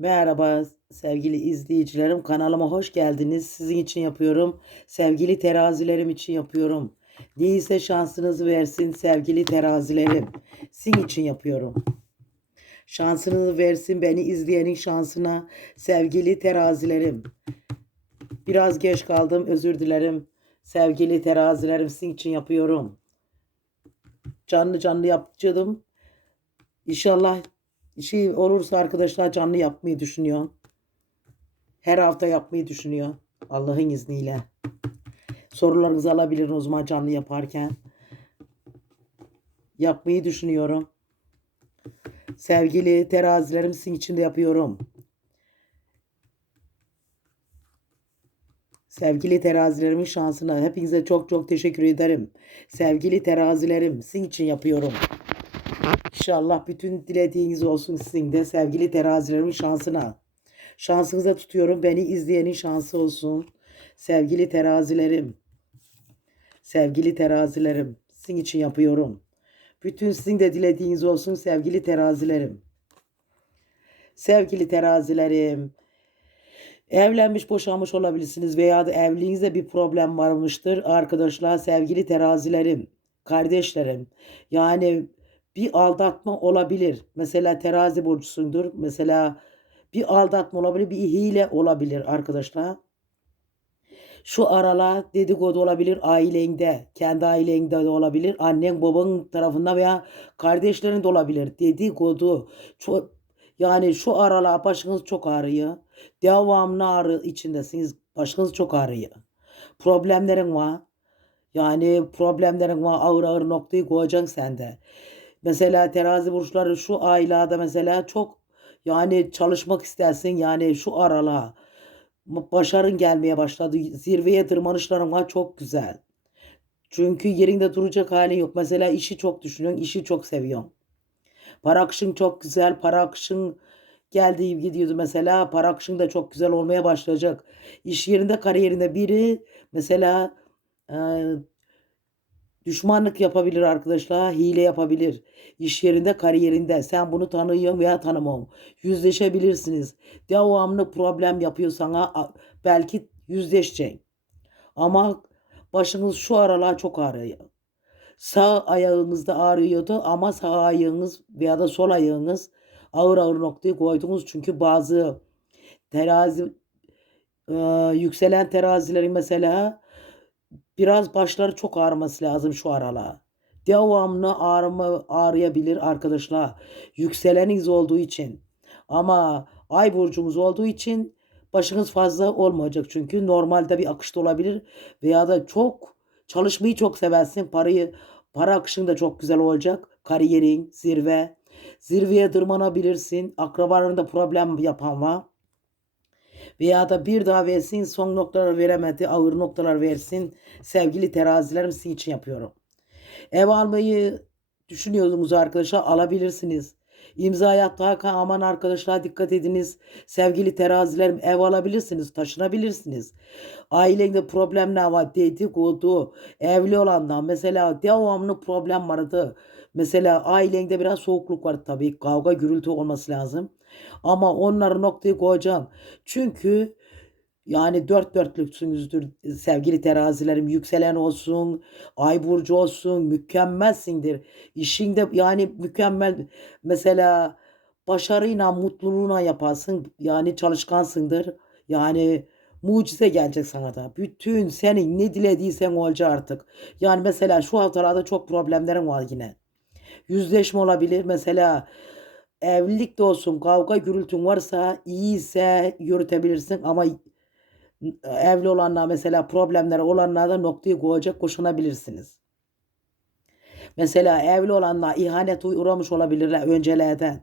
Merhaba sevgili izleyicilerim. Kanalıma hoş geldiniz. Sizin için yapıyorum. Sevgili terazilerim için yapıyorum. Değilse şansınızı versin sevgili terazilerim. Sizin için yapıyorum. Şansınızı versin beni izleyenin şansına sevgili terazilerim. Biraz geç kaldım özür dilerim. Sevgili terazilerim sizin için yapıyorum. Canlı canlı yapacaktım. İnşallah şey olursa arkadaşlar canlı yapmayı düşünüyor. Her hafta yapmayı düşünüyor. Allah'ın izniyle. Sorularınızı alabilirim o zaman canlı yaparken. Yapmayı düşünüyorum. Sevgili terazilerim sizin için de yapıyorum. Sevgili terazilerimin şansına hepinize çok çok teşekkür ederim. Sevgili terazilerim sizin için yapıyorum. İnşallah bütün dilediğiniz olsun sizin de sevgili terazilerimin şansına. Şansınıza tutuyorum. Beni izleyenin şansı olsun. Sevgili terazilerim. Sevgili terazilerim. Sizin için yapıyorum. Bütün sizin de dilediğiniz olsun sevgili terazilerim. Sevgili terazilerim. Evlenmiş boşanmış olabilirsiniz veya da evliliğinizde bir problem varmıştır. Arkadaşlar sevgili terazilerim, kardeşlerim. Yani bir aldatma olabilir. Mesela terazi burcusundur. Mesela bir aldatma olabilir, bir hile olabilir arkadaşlar. Şu aralar dedikodu olabilir ailende, kendi ailende de olabilir, annen babanın tarafından veya kardeşlerin de olabilir. Dedikodu. Çok, yani şu aralar başınız çok ağrıyor. Devamlı ağrı içindesiniz. Başınız çok ağrıyor. Problemlerin var. Yani problemlerin var. Ağır ağır noktayı koyacaksın sen de. Mesela terazi burçları şu aylarda mesela çok yani çalışmak istersin. Yani şu aralar başarın gelmeye başladı. Zirveye tırmanışların var çok güzel. Çünkü yerinde duracak halin yok. Mesela işi çok düşünüyorsun, işi çok seviyorsun. Para akışın çok güzel, para akışın geldiği gidiyordu mesela. Para akışın da çok güzel olmaya başlayacak. İş yerinde, kariyerinde biri mesela düşmanlık yapabilir arkadaşlar, hile yapabilir. İş yerinde, kariyerinde sen bunu tanıyorsun veya tanımam. Yüzleşebilirsiniz. Devamlı problem yapıyor sana belki yüzleşeceksin. Ama başınız şu aralar çok ağrıyor. Sağ ayağınızda ağrıyordu ama sağ ayağınız veya da sol ayağınız ağır ağır noktayı koydunuz. Çünkü bazı terazi e, yükselen terazilerin mesela biraz başları çok ağrıması lazım şu aralar. Devamlı ağrıma ağrıyabilir arkadaşlar. Yükseleniniz olduğu için. Ama ay burcumuz olduğu için başınız fazla olmayacak. Çünkü normalde bir akışta olabilir. Veya da çok çalışmayı çok seversin. Parayı para akışın da çok güzel olacak. Kariyerin, zirve. Zirveye tırmanabilirsin. Akrabalarında problem yapan var. Veya da bir daha versin son noktalar veremedi ağır noktalar versin. Sevgili terazilerim sizin için yapıyorum. Ev almayı düşünüyordunuz arkadaşlar alabilirsiniz. İmza hatta aman arkadaşlar dikkat ediniz. Sevgili terazilerim ev alabilirsiniz, taşınabilirsiniz. Ailende problemler var dedikodu. Evli olanlar mesela devamlı problem vardı. Mesela ailende biraz soğukluk var tabii. Kavga gürültü olması lazım. Ama onları noktayı koyacağım. Çünkü yani dört dörtlüksünüzdür sevgili terazilerim. Yükselen olsun, ay burcu olsun, mükemmelsindir. İşinde yani mükemmel mesela başarıyla, mutluluğuna yaparsın. Yani çalışkansındır. Yani mucize gelecek sana da. Bütün senin ne dilediysen olacak artık. Yani mesela şu haftalarda çok problemlerim var yine. Yüzleşme olabilir. Mesela evlilik de olsun kavga gürültün varsa iyiyse yürütebilirsin ama evli olanlar mesela problemleri olanlarda noktayı koyacak koşunabilirsiniz. Mesela evli olanlar ihanet uğramış olabilirler öncelerden.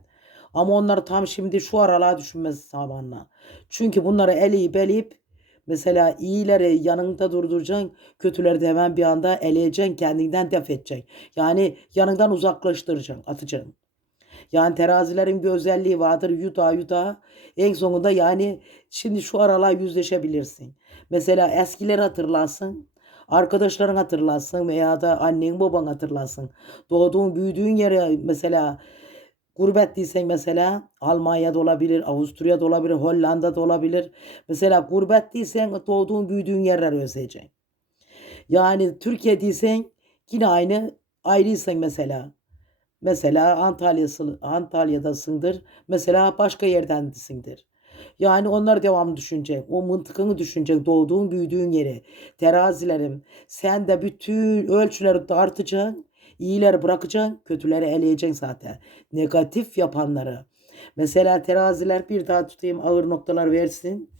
Ama onları tam şimdi şu aralar düşünmesi zamanla. Çünkü bunları eleyip eleyip mesela iyileri yanında durduracaksın. Kötüleri de hemen bir anda eleyeceksin. Kendinden def edeceksin. Yani yanından uzaklaştıracaksın. Atacaksın. Yani terazilerin bir özelliği vardır. Yuta yuta en sonunda yani şimdi şu aralar yüzleşebilirsin. Mesela eskileri hatırlarsın. Arkadaşların hatırlarsın veya da annen baban hatırlarsın. Doğduğun büyüdüğün yere mesela Gurbet değilsen mesela Almanya'da olabilir, Avusturya'da olabilir, Hollanda'da olabilir. Mesela gurbet değilsen doğduğun büyüdüğün yerleri özleyeceksin. Yani Türkiye değilsen yine aynı ayrıysan mesela. Mesela Antalya'sı, Antalya'dasındır. Mesela başka yerdensindir. Yani onlar devamlı düşünecek. O mıntıkını düşünecek. Doğduğun, büyüdüğün yeri. Terazilerim. Sen de bütün ölçüleri tartacaksın. İyileri bırakacaksın. Kötüleri eleyeceksin zaten. Negatif yapanları. Mesela teraziler bir daha tutayım ağır noktalar versin.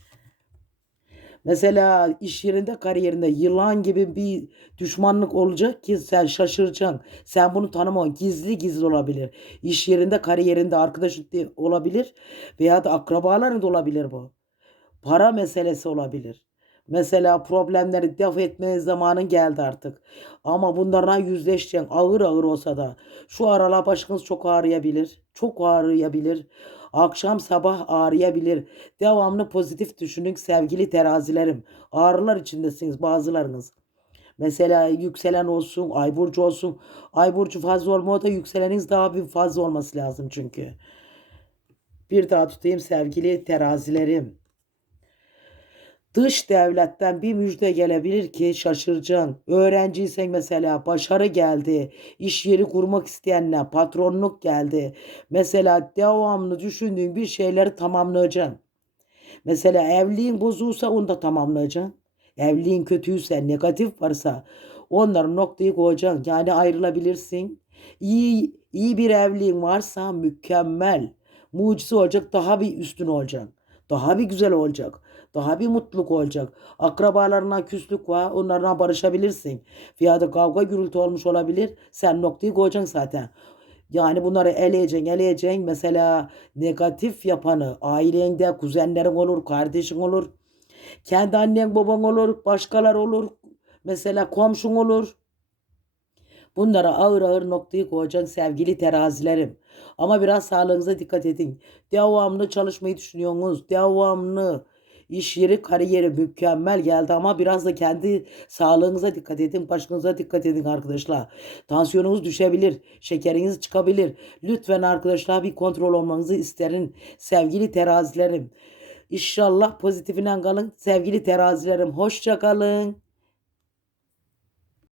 Mesela iş yerinde kariyerinde yılan gibi bir düşmanlık olacak ki sen şaşıracaksın. Sen bunu tanımıyorsun. Gizli gizli olabilir. İş yerinde kariyerinde arkadaş olabilir veya da akrabaların da olabilir bu. Para meselesi olabilir. Mesela problemleri def etme zamanın geldi artık. Ama bunlarla yüzleşeceksin. Ağır ağır olsa da. Şu aralar başınız çok ağrıyabilir. Çok ağrıyabilir. Akşam sabah ağrıyabilir. Devamlı pozitif düşünün sevgili terazilerim. Ağrılar içindesiniz bazılarınız. Mesela yükselen olsun, ay burcu olsun. Ay burcu fazla olmuyor da yükseleniniz daha bir fazla olması lazım çünkü. Bir daha tutayım sevgili terazilerim. Dış devletten bir müjde gelebilir ki şaşıracaksın. Öğrenciysen mesela başarı geldi. İş yeri kurmak isteyenler patronluk geldi. Mesela devamlı düşündüğün bir şeyleri tamamlayacaksın. Mesela evliliğin bozulsa onu da tamamlayacaksın. Evliliğin kötüyse, negatif varsa onların noktayı koyacaksın. Yani ayrılabilirsin. İyi, iyi bir evliliğin varsa mükemmel. Mucize olacak, daha bir üstün olacaksın. Daha bir güzel olacak. Daha bir mutluluk olacak. Akrabalarına küslük var. Onlarla barışabilirsin. Veya da kavga gürültü olmuş olabilir. Sen noktayı koyacaksın zaten. Yani bunları eleyeceksin, eleyeceksin. Mesela negatif yapanı ailende kuzenlerin olur, kardeşin olur. Kendi annen baban olur, başkalar olur. Mesela komşun olur. Bunlara ağır ağır noktayı koyacaksın sevgili terazilerim. Ama biraz sağlığınıza dikkat edin. Devamlı çalışmayı düşünüyorsunuz. Devamlı iş yeri, kariyeri mükemmel geldi ama biraz da kendi sağlığınıza dikkat edin. Başınıza dikkat edin arkadaşlar. Tansiyonunuz düşebilir. Şekeriniz çıkabilir. Lütfen arkadaşlar bir kontrol olmanızı isterim. Sevgili terazilerim. İnşallah pozitifinen kalın. Sevgili terazilerim hoşça kalın.